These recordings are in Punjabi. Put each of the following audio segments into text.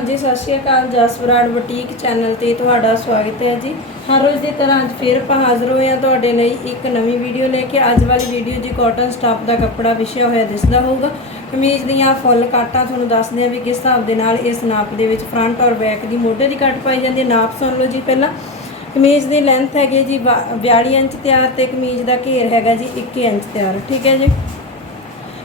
ਹਾਂਜੀ ਸਤਿ ਸ਼੍ਰੀ ਅਕਾਲ ਜਸਵਰਾੜ ਬੁਟੀਕ ਚੈਨਲ ਤੇ ਤੁਹਾਡਾ ਸਵਾਗਤ ਹੈ ਜੀ। ਹਰ ਰੋਜ਼ ਦੀ ਤਰ੍ਹਾਂ ਅੱਜ ਫਿਰ ਆਪਾਂ ਹਾਜ਼ਰ ਹੋਏ ਹਾਂ ਤੁਹਾਡੇ ਲਈ ਇੱਕ ਨਵੀਂ ਵੀਡੀਓ ਲੈ ਕੇ। ਅੱਜ ਵਾਲੀ ਵੀਡੀਓ ਜੀ ਕਾਟਨ ਸਟਾਫ ਦਾ ਕੱਪੜਾ ਵਿਛਿਆ ਹੋਇਆ ਦਿਸਦਾ ਹੋਊਗਾ। ਕਮੀਜ਼ ਦੀਆਂ ਫੁੱਲ ਕਾਟਾਂ ਤੁਹਾਨੂੰ ਦੱਸਦੇ ਹਾਂ ਵੀ ਕਿਸ ਹਿਸਾਬ ਦੇ ਨਾਲ ਇਸ ਨਾਪ ਦੇ ਵਿੱਚ ਫਰੰਟ ਔਰ ਬੈਕ ਦੀ ਮੋਢੇ ਦੀ ਕੱਟ ਪਾਈ ਜਾਂਦੀ ਹੈ। ਨਾਪ ਸੁਣ ਲਓ ਜੀ ਪਹਿਲਾਂ। ਕਮੀਜ਼ ਦੀ ਲੈਂਥ ਹੈਗੀ ਹੈ ਜੀ ਬਾ- 42 ਇੰਚ ਤਿਆਰ ਤੇ ਕਮੀਜ਼ ਦਾ ਘੇਰ ਹੈਗਾ ਜੀ 21 ਇੰਚ ਤਿਆਰ, ਠੀਕ ਹੈ ਜੀ।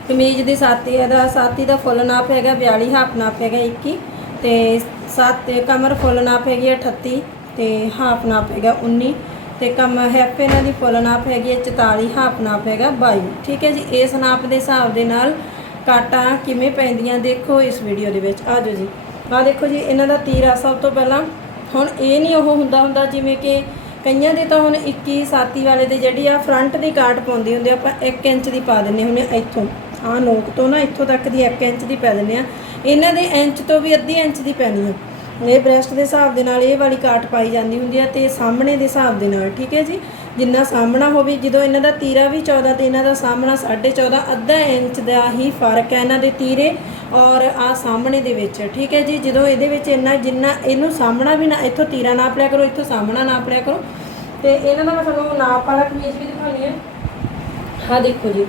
ਕਮੀਜ਼ ਦੀ ਸਾਤੀ ਦਾ ਸਾਤੀ ਦਾ ਫੁੱਲ ਨਾਪ ਹੈਗਾ 42 ਹਾਫ ਨਾਪ ਹੈਗਾ 21 ਤੇ ਸੱਤ ਕਮਰ ਫੁੱਲ ਨਾਪ ਹੈਗੀ ਹੈ 38 ਤੇ ਹਾਫ ਨਾਪ ਹੈਗਾ 19 ਤੇ ਕਮ ਹੈਪ ਇਹਨਾਂ ਦੀ ਫੁੱਲ ਨਾਪ ਹੈਗੀ ਹੈ 44 ਹਾਫ ਨਾਪ ਹੈਗਾ 22 ਠੀਕ ਹੈ ਜੀ, ਇਸ ਨਾਪ ਦੇ ਹਿਸਾਬ ਦੇ ਨਾਲ ਕਾਟਾਂ ਕਿਵੇਂ ਪੈਂਦੀਆਂ ਦੇਖੋ ਇਸ ਵੀਡੀਓ ਦੇ ਵਿੱਚ। ਆ ਜਾਓ ਜੀ। ਆ ਦੇਖੋ ਜੀ, ਇਹਨਾਂ ਦਾ ਤੀਰਾ ਸਭ ਤੋਂ ਪਹਿਲਾਂ ਹੁਣ ਇਹ ਨਹੀਂ ਉਹ ਹੁੰਦਾ ਹੁੰਦਾ ਜਿਵੇਂ ਕਿ ਕਈਆਂ ਦੇ ਤਾਂ ਹੁਣ 21 ਸਾਤੀ ਵਾਲੇ ਦੇ ਜਿਹੜੀ ਆ ਫਰੰਟ ਦੀ ਕਾਟ ਪਾਉਂਦੀ ਹੁੰਦੀ ਆਪਾਂ 1 ਇੰਚ ਦੀ ਪਾ ਦਿੰਨੇ ਹੁੰਨੇ ਆ ਇੱਥੋਂ। ਆਹ ਨੋਕ ਤੋਂ ਨਾ ਇੱਥੋਂ ਤੱਕ ਦੀ 1 ਇੰਚ ਦੀ ਪਾ ਦਿੰਨੇ ਆ। ਇਹਨਾਂ ਦੇ ਇੰਚ ਤੋਂ ਵੀ ਅੱਧੀ ਇੰਚ ਦੀ ਪੈਣੀ ਆ। ਇਹ ਬ੍ਰੈਸਟ ਦੇ ਹਿਸਾਬ ਦੇ ਨਾਲ ਇਹ ਵਾਲੀ ਕਾਟ ਪਾਈ ਜਾਂਦੀ ਹੁੰਦੀ ਹੈ ਤੇ ਸਾਹਮਣੇ ਦੇ ਹਿਸਾਬ ਦੇ ਨਾਲ, ਠੀਕ ਹੈ ਜੀ? ਜਿੰਨਾ ਸਾਹਮਣਾ ਹੋਵੇ, ਜਦੋਂ ਇਹਨਾਂ ਦਾ ਤੀਰਾ ਵੀ 14 ਤੇ ਇਹਨਾਂ ਦਾ ਸਾਹਮਣਾ 14.5 ਅੱਧਾ ਇੰਚ ਦਾ ਹੀ ਫ਼ਰਕ ਹੈ ਇਹਨਾਂ ਦੇ ਤੀਰੇ ਔਰ ਆ ਸਾਹਮਣੇ ਦੇ ਵਿੱਚ, ਠੀਕ ਹੈ ਜੀ? ਜਦੋਂ ਇਹਦੇ ਵਿੱਚ ਇੰਨਾ, ਜਿੰਨਾ ਇਹਨੂੰ ਸਾਹਮਣਾ ਵੀ ਨਾ, ਇੱਥੋਂ ਤੀਰਾ ਨਾਪ ਲਿਆ ਕਰੋ, ਇੱਥੋਂ ਸਾਹਮਣਾ ਨਾਪ ਲਿਆ ਕਰੋ। ਤੇ ਇਹਨਾਂ ਦਾ ਮੈਂ ਤੁਹਾਨੂੰ ਨਾਪ ਵਾਲਾ ਕਮੀਜ਼ ਵੀ ਦਿਖਾਉਣੀ ਹੈ ਹਾਂ ਦੇਖੋ ਜੀ।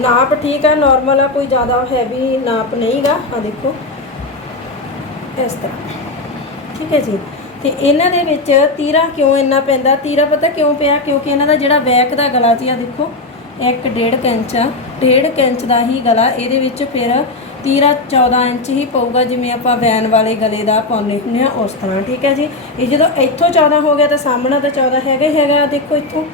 ਨਾਪ ਠੀਕ ਆ ਨਾਰਮਲ ਆ, ਕੋਈ ਜ਼ਿਆਦਾ ਹੈਵੀ ਨਾਪ ਨਹੀਂਗਾ। ਆ ਦੇਖੋ। ਇਸ ਤਰ੍ਹਾਂ। ਠੀਕ ਹੈ ਜੀ। ਤੇ ਇਹਨਾਂ ਦੇ ਵਿੱਚ ਤੀਰਾ ਕਿਉਂ ਇੰਨਾ ਪੈਂਦਾ? ਤੀਰਾ ਪਤਾ ਕਿਉਂ ਪਿਆ? ਕਿਉਂਕਿ ਇਹਨਾਂ ਦਾ ਜਿਹੜਾ ਬੈਕ ਦਾ ਗਲਾ ਸੀ ਆ ਦੇਖੋ 1.5 ਇੰਚ ਆ। 1.5 ਇੰਚ ਦਾ ਹੀ ਗਲਾ। ਇਹਦੇ ਵਿੱਚ ਫਿਰ ਤੀਰਾ 14 ਇੰਚ ਹੀ ਪਊਗਾ, ਜਿਵੇਂ ਆਪਾਂ ਵੈਨ ਵਾਲੇ ਗਲੇ ਦਾ ਪਾਉਂਦੇ ਹੁੰਦੇ ਆ ਉਸ ਤਰ੍ਹਾਂ। ਠੀਕ ਹੈ ਜੀ। ਇਹ ਜਦੋਂ ਇੱਥੋਂ 14 ਹੋ ਗਿਆ ਤਾਂ ਸਾਹਮਣਾ ਤਾਂ 14 ਹੈਗਾ ਹੀ ਹੈਗਾ ਦੇਖੋ ਇੱਥੋਂ।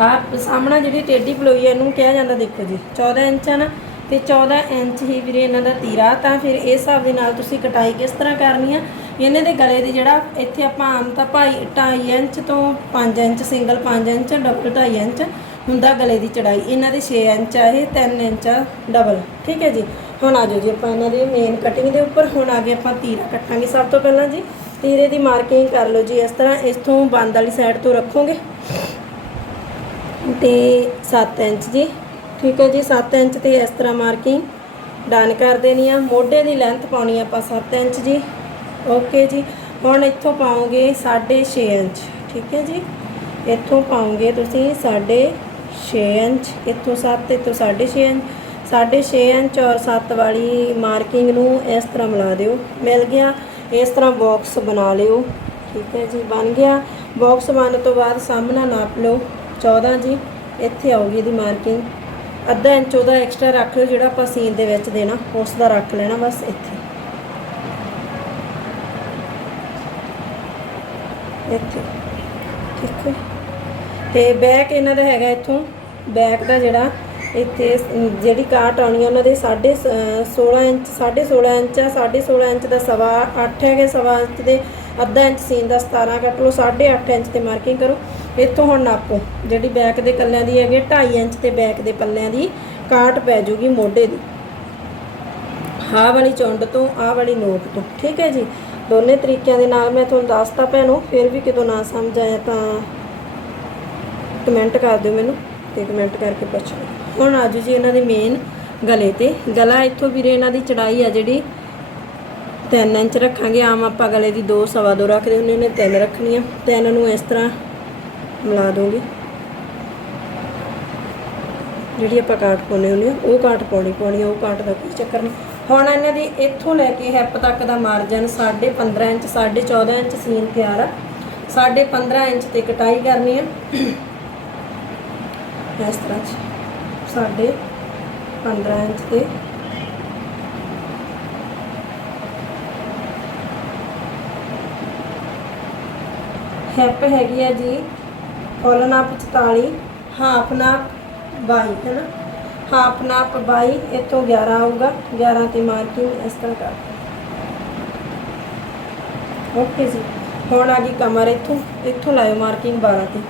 ਆਹ ਸਾਹਮਣਾ ਜਿਹੜੀ ਟੇਢੀ ਪਲੋਈ ਹੈ ਇਹਨੂੰ ਕਿਹਾ ਜਾਂਦਾ ਦੇਖੋ ਜੀ। 14 ਇੰਚ ਆ ਨਾ, ਤੇ 14 ਇੰਚ ਹੀ ਵੀਰੇ ਇਹਨਾਂ ਦਾ ਤੀਰਾ, ਤਾਂ ਫਿਰ ਇਸ ਹਿਸਾਬ ਦੇ ਨਾਲ ਤੁਸੀਂ ਕਟਾਈ ਕਿਸ ਤਰ੍ਹਾਂ ਕਰਨੀ ਆ? ਇਹਨਾਂ ਦੇ ਗਲੇ ਦੀ ਜਿਹੜਾ ਇੱਥੇ ਆਪਾਂ ਆਮ ਤਾਂ ਭਾਈ 2.5 ਇੰਚ ਤੋਂ 5 inch, single 5 inch, double 2.5 inch ਹੁੰਦਾ ਗਲੇ ਦੀ ਚੜਾਈ। ਇਹਨਾਂ ਦੇ 6 ਇੰਚ ਆ ਇਹ 3 ਇੰਚ ਆ, ਡਬਲ। ਠੀਕ ਹੈ ਜੀ? ਹੁਣ ਆ ਜਾਓ ਜੀ ਆਪਾਂ ਇਹਨਾਂ ਦੇ ਮੇਨ ਕਟਿੰਗ ਦੇ ਉੱਪਰ। ਹੁਣ ਆ ਗਏ ਆਪਾਂ ਤੀਰਾ ਕੱਟਾਂਗੇ ਸਭ ਤੋਂ ਪਹਿਲਾਂ ਜੀ। ਤੀਰੇ ਦੀ ਮਾਰਕਿੰਗ ਕਰ ਲਓ ਜੀ। ਇਸ ਤਰ੍ਹਾਂ ਇਸ ਤੋਂ ਬੰਦ ਵਾਲੀ ਸਾਈਡ ਤੋਂ ਰੱਖੋਗੇ। ਤੇ 7 ਇੰਚ ਜੀ। ਠੀਕ ਹੈ ਜੀ 7 ਇੰਚ ਤੇ ਇਸ ਤਰ੍ਹਾਂ ਮਾਰਕਿੰਗ ਡਨ ਕਰ ਦੇਣੀ ਆ। ਮੋਢੇ ਦੀ ਲੈਂਥ ਪਾਉਣੀ ਆਪਾਂ 7 ਇੰਚ ਜੀ। ਓਕੇ ਜੀ। ਹੁਣ ਇੱਥੋਂ ਪਾਉਂਗੇ 6.5 ਇੰਚ। ਠੀਕ ਹੈ ਜੀ। ਇੱਥੋਂ ਪਾਉਂਗੇ ਤੁਸੀਂ 6.5 ਇੰਚ। ਇੱਥੋਂ 7 ਇੱਥੋਂ 6.5 ਇੰਚ। 6.5 ਇੰਚ ਔਰ 7 ਵਾਲੀ ਮਾਰਕਿੰਗ ਨੂੰ ਇਸ ਤਰ੍ਹਾਂ ਮਿਲਾ ਦਿਓ। ਮਿਲ ਗਿਆ। ਇਸ ਤਰ੍ਹਾਂ ਬਾਕਸ ਬਣਾ ਲਿਓ। ਠੀਕ ਹੈ ਜੀ। ਬਣ ਗਿਆ। ਬਾਕਸ ਬਣਨ ਤੋਂ ਬਾਅਦ ਸਾਹਮਣਾ ਨਾਪ ਲਓ। 14 ਜੀ, ਇੱਥੇ ਆਊਗੀ ਇਹਦੀ ਮਾਰਕਿੰਗ ਅੱਧਾ ਇੰਚ ਉਹਦਾ ਐਕਸਟਰਾ ਰੱਖ ਲਿਓ ਜਿਹੜਾ ਆਪਾਂ ਸੀਨ ਦੇ ਵਿੱਚ ਦੇਣਾ ਉਸ ਦਾ ਰੱਖ ਲੈਣਾ ਬਸ ਇੱਥੇ। ਇੱਥੇ, ਠੀਕ ਹੈ। ਤੇ ਬੈਕ ਇਹਨਾਂ ਦਾ ਹੈਗਾ ਇੱਥੋਂ। ਬੈਕ ਦਾ ਜਿਹੜਾ ਇੱਥੇ, ਜਿਹੜੀ ਕਾਟ ਆਉਣੀ ਆ, ਉਹਨਾਂ ਦੇ 16 ਇੰਚ 16.5 ਇੰਚ ਆ 16.5 ਇੰਚ ਦਾ ਸਵਾ 8 ਹੈਗੇ ਸਵਾ ਇੰਚ ਦੇ। ਅੱਧਾ ਇੰਚ ਸੀਨ ਦਾ 17 ਕੱਟ ਲਓ 8.5 ਇੰਚ ਤੇ ਮਾਰਕਿੰਗ ਕਰੋ। ਇੱਥੋਂ ਹੁਣ ਨਾਪੋ। ਜਿਹੜੀ ਬੈਕ ਦੇ ਕੱਲਿਆਂ ਦੀ ਹੈਗੀ 2.5 ਇੰਚ ਤੇ ਬੈਕ ਦੇ ਪੱਲਿਆਂ ਦੀ ਕਾਟ ਪੈ ਜੂਗੀ ਮੋਢੇ ਦੀ। ਆਹ ਵਾਲੀ ਚੁੰਡ ਤੋਂ, ਆਹ ਵਾਲੀ ਨੋਕ ਤੋਂ, ਠੀਕ ਹੈ ਜੀ? ਦੋਨੇ ਤਰੀਕਿਆਂ ਦੇ ਨਾਲ ਮੈਂ ਤੁਹਾਨੂੰ ਦੱਸਤਾ ਭੈਣੋ, ਫਿਰ ਵੀ ਕਿਦੋਂ ਨਾ ਸਮਝ ਆਇਆ ਤਾਂ ਕਮੈਂਟ ਕਰ ਦਿਓ ਮੈਨੂੰ ਤੇ ਕਮੈਂਟ ਕਰਕੇ ਪੁੱਛ ਲਿਓ। ਹੁਣ ਆਜੋ ਜੀ ਇਹਨਾਂ ਦੇ ਮੇਨ ਗਲੇ ਤੇ। ਗਲਾ ਇੱਥੋਂ ਵੀਰੇ ਇਹਨਾਂ ਦੀ ਚੜਾਈ ਆ ਜਿਹੜੀ 3 ਇੰਚ ਰੱਖਾਂਗੇ, ਆਮ ਆਪਾਂ ਗਲੇ ਦੀ 2 ਸਵਾ 2 ਰੱਖਦੇ ਹੁੰਦੇ ਨੇ 3 ਰੱਖਣੀ ਆ 3 ਨੂੰ ਇਸ ਤਰ੍ਹਾਂ ਮਿਲਾ ਦੋਗੇ। ਜਿਹੜੀ ਆਪਾਂ ਕਾਟ ਪਾਉਣੇ ਹੁੰਦੇ ਆ, ਉਹ ਕਾਟ ਪਾਉਣੀ ਪਾਉਣੀ ਉਹ ਕਾਟ ਦਾ ਕੋਈ ਚੱਕਰ ਨਹੀਂ। ਹੁਣ ਇਹਨਾਂ ਦੀ ਇੱਥੋਂ ਲੈ ਕੇ ਹੈਪ ਤੱਕ ਦਾ ਮਾਰਜਨ 15.5 ਇੰਚ 14.5 ਇੰਚ ਸੀਨ ਤਿਆਰ ਆ। 15.5 ਇੰਚ ਤੇ ਕਟਾਈ ਕਰਨੀ ਆ। ਇਸ ਤਰ੍ਹਾਂ ਚ ਸਾਡੇ 15 ਇੰਚ ਤੇ ਹਿੱਪ ਹੈਗੀ ਆ ਜੀ ਫੁੱਲ ਨਾਪ 44 ਹਾਫ ਨਾਪ 22 ਹੈ ਨਾ ਹਾਫ ਨਾਪ 22 ਇੱਥੋਂ 11 ਆਊਗਾ 11 ਤੇ ਮਾਰਕਿੰਗ ਇਸ ਤਰ੍ਹਾਂ ਕਰ ਓਕੇ ਜੀ ਹੁਣ ਆ ਗਈ ਕਮਰ ਇੱਥੋਂ ਇੱਥੋਂ ਲਾਇਓ ਮਾਰਕਿੰਗ 12 ਤੇ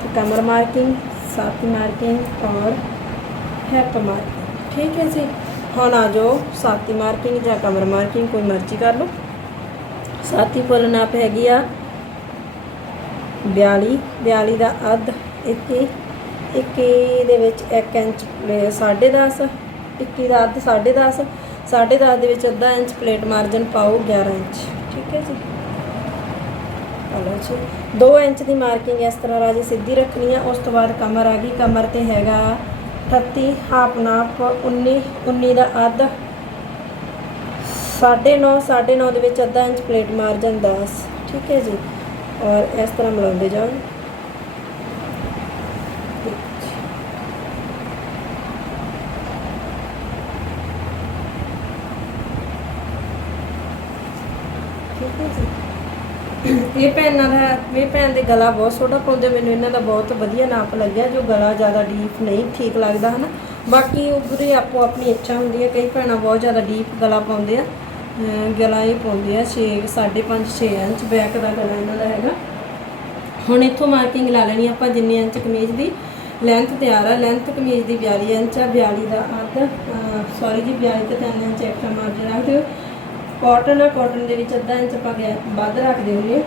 तो कमर मार्किंग साथी मार्किंग और हैप मार्किंग ठीक है जी ਹੁਣ ਆ ਜਾਓ ਸਾਥੀ ਮਾਰਕਿੰਗ ਜਾਂ ਕਮਰ ਮਾਰਕਿੰਗ ਕੋਈ ਮਰਜ਼ੀ ਕਰ ਲਓ। ਸਾਥੀ ਫੁੱਲ ਨਾਪ ਹੈਗੀ ਆ। 42 42 ਦਾ ਅੱਧ 21 21 ਦੇ ਵਿੱਚ 1 ਇੰਚ 10.5 21 ਦਾ ਅੱਧ 10.5 10.5 ਦੇ ਵਿੱਚ ਅੱਧਾ ਇੰਚ ਪਲੇਟ ਮਾਰਜਨ ਪਾਓ 11 ਇੰਚ। ਠੀਕ ਹੈ ਜੀ? ਹਲੋ ਜੀ। 2 ਇੰਚ ਦੀ ਮਾਰਕਿੰਗ ਇਸ ਤਰ੍ਹਾਂ ਰਾਜੇ ਸਿੱਧੀ ਰੱਖਣੀ ਆ, ਉਸ ਤੋਂ ਬਾਅਦ ਕਮਰ ਆ ਗਈ, ਕਮਰ ਤੇ ਹੈਗਾ 38 ਹਾਫ ਨਾਪ 19 19 ਦਾ ਅੱਧ। 9.5 9.5 ਦੇ ਵਿੱਚ ਅੱਧਾ ਇੰਚ ਪਲੇਟ ਮਾਰਜਨ 10 ਠੀਕ ਹੈ ਜੀ। ਔਰ ਇਸ ਤਰ੍ਹਾਂ ਮਿਲਾਉਂਦੇ ਜਾਓ ਠੀਕ ਹੈ ਜੀ ਇਹ ਭੈਣਾਂ ਦਾ, ਇਹ ਭੈਣ ਦੇ ਗਲਾ ਬਹੁਤ ਛੋਟਾ ਪਾਉਂਦੇ, ਮੈਨੂੰ ਇਹਨਾਂ ਦਾ ਬਹੁਤ ਵਧੀਆ ਨਾਪ ਲੱਗਿਆ, ਜੋ ਗਲਾ ਜ਼ਿਆਦਾ ਡੀਪ ਨਹੀਂ, ਠੀਕ ਲੱਗਦਾ, ਹਨਾ? ਬਾਕੀ ਉਗਰੇ ਆਪੋ ਆਪਣੀ ਇੱਛਾ ਹੁੰਦੀ ਹੈ, ਕਈ ਭੈਣਾਂ ਬਹੁਤ ਜ਼ਿਆਦਾ ਡੀਪ ਗਲਾ ਪਾਉਂਦੇ ਆ ਗਲਾ ਇਹ ਪਾਉਂਦੇ ਆ 6 5.5 6 ਇੰਚ ਬੈਕ ਦਾ ਗਲਾ ਇਹਨਾਂ ਦਾ ਹੈਗਾ। ਹੁਣ ਇੱਥੋਂ ਮਾਰਕਿੰਗ ਲਾ ਲੈਣੀ ਆਪਾਂ, ਜਿੰਨੇ ਇੰਚ ਕਮੀਜ਼ ਦੀ ਲੈਂਥ ਤਿਆਰ ਆ ਲੈਂਥ ਕਮੀਜ਼ ਦੀ 42 ਇੰਚ ਆ 42 ਦਾ ਅੱਧ ਸੌਰੀ ਜੀ 42 ਤੇ 3 ਇੰਚ ਐਕਸਟਰਾ ਮਾਰਜਨ ਰੱਖ ਦਿਓ। ਕਾਟਨ ਆ ਕਾਟਨ ਦੇ ਵਿੱਚ ਅੱਧਾ ਇੰਚ ਆਪਾਂ ਗਿਆ ਵੱਧ ਰੱਖਦੇ ਹੁੰਦੇ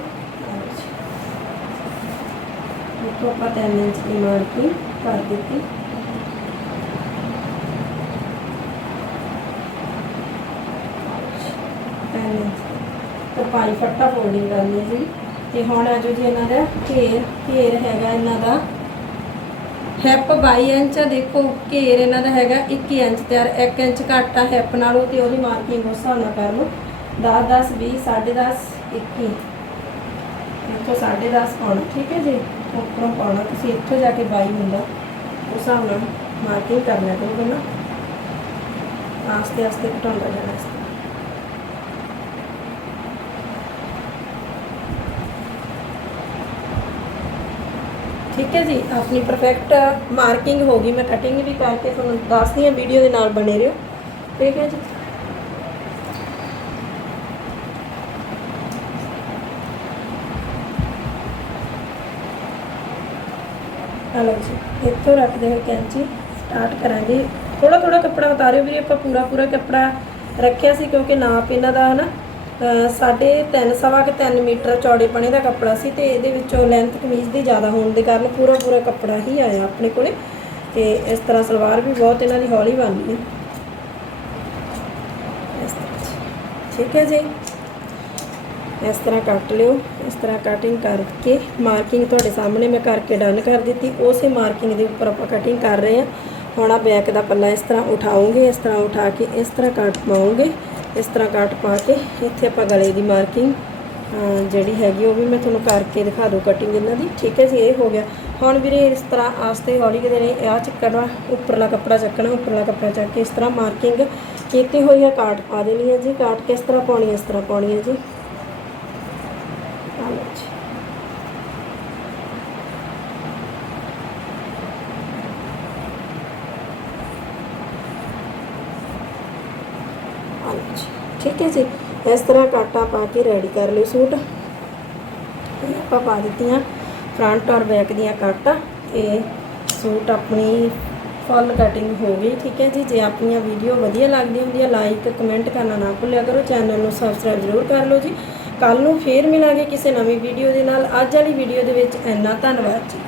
ਆ ਆਪਾਂ 3 ਇੰਚ ਦੀ ਮਾਰਕਿੰਗ ਕਰ ਦਿੱਤੀ। ਤਿੰਨ ਇੰਚ ਤੇ ਪਾਈ ਫੱਟਾ ਫੋਲਡਿੰਗ ਕਰਨੀ ਸੀ। ਤੇ ਹੁਣ ਆਜੋ ਜੀ ਇਹਨਾਂ ਦਾ ਘੇਰ। ਘੇਰ ਹੈਗਾ ਇਹਨਾਂ ਦਾ ਹੈਪ 22 ਇੰਚ ਆ। ਦੇਖੋ ਘੇਰ ਇਹਨਾਂ ਦਾ ਹੈਗਾ 21 ਇੰਚ ਤੇ 1 ਇੰਚ ਘੱਟ ਆ ਹੈਪ ਨਾਲੋਂ ਤੇ ਉਹਦੀ ਮਾਰਕਿੰਗ ਉਸ ਹਿਸਾਬ ਨਾਲ ਕਰ ਲਓ। 10 10 20 10.5 21 ਇੱਥੋਂ 10.5 ਪਾਉਣਾ। ਠੀਕ ਹੈ ਜੀ? ਉੱਪਰੋਂ ਪਾਉਣਾ, ਤੁਸੀਂ ਇੱਥੋਂ ਜਾ ਕੇ ਬਾਈ ਹੁੰਦਾ ਉਸ ਹਿਸਾਬ ਨਾਲ ਮਾਰਕਿੰਗ ਕਰਨਾ ਲਿਆ ਨਾ। ਆਸਤੇ ਆਸਤੇ ਘਟਾਉਂਦਾ ਜਾਣਾ ਇਸ ਠੀਕ ਹੈ ਜੀ, ਆਪਣੀ ਪਰਫੈਕਟ ਮਾਰਕਿੰਗ ਹੋ ਗਈ। ਮੈਂ ਕਟਿੰਗ ਵੀ ਕਰਕੇ ਤੁਹਾਨੂੰ ਦੱਸਦੀ ਹਾਂ ਵੀਡੀਓ ਦੇ ਨਾਲ ਬਣੇ ਰਹੋ। ਠੀਕ ਹੈ ਜੀ। ਹਲੋ ਜੀ ਇੱਥੋਂ ਰੱਖਦੇ ਹੋਏ ਕੈਂਚੀ ਸਟਾਰਟ ਕਰਾਂਗੇ। ਥੋੜਾ ਥੋੜਾ ਕੱਪੜਾ ਉਤਾਰਿਓ ਵੀਰੇ, ਆਪਾਂ ਪੂਰਾ ਪੂਰਾ ਕੱਪੜਾ ਰੱਖਿਆ ਸੀ ਕਿਉਂਕਿ ਨਾਪ ਇਹਨਾਂ ਦਾ ਹਨਾ, ਅਹ ਸਾਢੇ ਤਿੰਨ, ਸਵਾ ਕਿ 3 ਮੀਟਰ ਚੌੜੇ ਪਣੇ ਦਾ ਕੱਪੜਾ ਸੀ ਤੇ ਇਹਦੇ ਵਿੱਚੋਂ ਲੈਂਥ ਕਮੀਜ਼ ਦੀ ਜ਼ਿਆਦਾ ਹੋਣ ਦੇ ਕਾਰਨ ਪੂਰਾ ਪੂਰਾ ਕੱਪੜਾ ਹੀ ਆਇਆ ਆਪਣੇ ਕੋਲੇ। ਤੇ ਇਸ ਤਰ੍ਹਾਂ ਸਲਵਾਰ ਵੀ ਬਹੁਤ ਇਹਨਾਂ ਦੀ ਹੌਲੀ ਬਣਦੀ ਹੈ। ਇਸ ਤਰ੍ਹਾਂ। ਠੀਕ ਹੈ ਜੀ। ਇਸ ਤਰ੍ਹਾਂ ਕੱਟ ਲਿਓ, ਇਸ ਤਰ੍ਹਾਂ ਕਟਿੰਗ ਕਰਕੇ ਮਾਰਕਿੰਗ ਤੁਹਾਡੇ ਸਾਹਮਣੇ ਮੈਂ ਕਰਕੇ ਡਨ ਕਰ ਦਿੱਤੀ। ਉਸੇ ਮਾਰਕਿੰਗ ਦੇ ਉੱਪਰ ਆਪਾਂ ਕਟਿੰਗ ਕਰ ਰਹੇ ਹਾਂ। ਹੁਣ ਆ ਬੈਕ ਦਾ ਪੱਲਾ ਇਸ ਤਰ੍ਹਾਂ ਉਠਾਉਂਗੇ ਇਸ ਤਰ੍ਹਾਂ ਉਠਾ ਕੇ ਇਸ ਤਰ੍ਹਾਂ ਕੱਟ ਪਾਉਂਗੇ ਇਸ ਤਰ੍ਹਾਂ ਕੱਟ ਪਾ ਕੇ ਇੱਥੇ ਆਪਾਂ ਗਲੇ ਦੀ ਮਾਰਕਿੰਗ ਜਿਹੜੀ ਹੈਗੀ ਉਹ ਵੀ ਮੈਂ ਤੁਹਾਨੂੰ ਕਰਕੇ ਦਿਖਾ ਦੂੰ ਕਟਿੰਗ ਇਹਨਾਂ ਦੀ। ਠੀਕ ਹੈ ਜੀ, ਇਹ ਹੋ ਗਿਆ। ਹੁਣ ਵੀਰੇ ਇਸ ਤਰ੍ਹਾਂ ਆਸਤੇ ਹੌਲੀ ਕਿਤੇ ਨੇ ਆ ਚੱਕਣਾ, ਉੱਪਰਲਾ ਕੱਪੜਾ ਚੱਕਣਾ, ਉੱਪਰਲਾ ਕੱਪੜਾ ਚੱਕ ਕੇ ਇਸ ਤਰ੍ਹਾਂ ਮਾਰਕਿੰਗ ਕੀਤੀ ਹੋਈ ਹੈ ਕਾਟ ਪਾ ਦੇਣੀ ਹੈ ਜੀ। ਕਾਟ ਕਿਸ ਤਰ੍ਹਾਂ ਪਾਉਣੀ ਹੈ? ਇਸ ਤਰ੍ਹਾਂ ਪਾਉਣੀ ਹੈ ਜੀ ਆ ਲਓ ਜੀ ਆ ਲਓ ਜੀ ਠੀਕ ਹੈ ਜੀ ਇਸ ਤਰ੍ਹਾਂ ਕਾਟਾ ਪਾ ਕੇ ਰੈਡੀ ਕਰ ਲਿਓ ਸੂਟ। ਇਹ ਆਪਾਂ ਪਾ ਦਿੱਤੀਆਂ ਫਰੰਟ ਔਰ ਬੈਕ ਦੀਆਂ ਕਾਟਾਂ। ਤੇ ਸੂਟ ਆਪਣੀ ਫੁੱਲ ਕਟਿੰਗ ਹੋ ਗਈ, ਠੀਕ ਹੈ ਜੀ। ਜੇ ਆਪਣੀਆਂ ਵੀਡੀਓ ਵਧੀਆ ਲੱਗਦੀ ਹੁੰਦੀ ਹੈ ਲਾਈਕ ਕਮੈਂਟ ਕਰਨਾ ਨਾ ਭੁੱਲਿਆ ਕਰੋ। ਚੈਨਲ ਨੂੰ ਸਬਸਕ੍ਰਾਈਬ ਜ਼ਰੂਰ ਕਰ ਲਓ ਜੀ। ਕੱਲ ਨੂੰ ਫੇਰ ਮਿਲਾਂਗੇ ਕਿਸੇ ਨਵੀਂ ਵੀਡੀਓ ਦੇ ਨਾਲ। ਅੱਜ ਵਾਲੀ ਵੀਡੀਓ ਦੇ ਵਿੱਚ ਇੰਨਾ ਧੰਨਵਾਦ ਜੀ।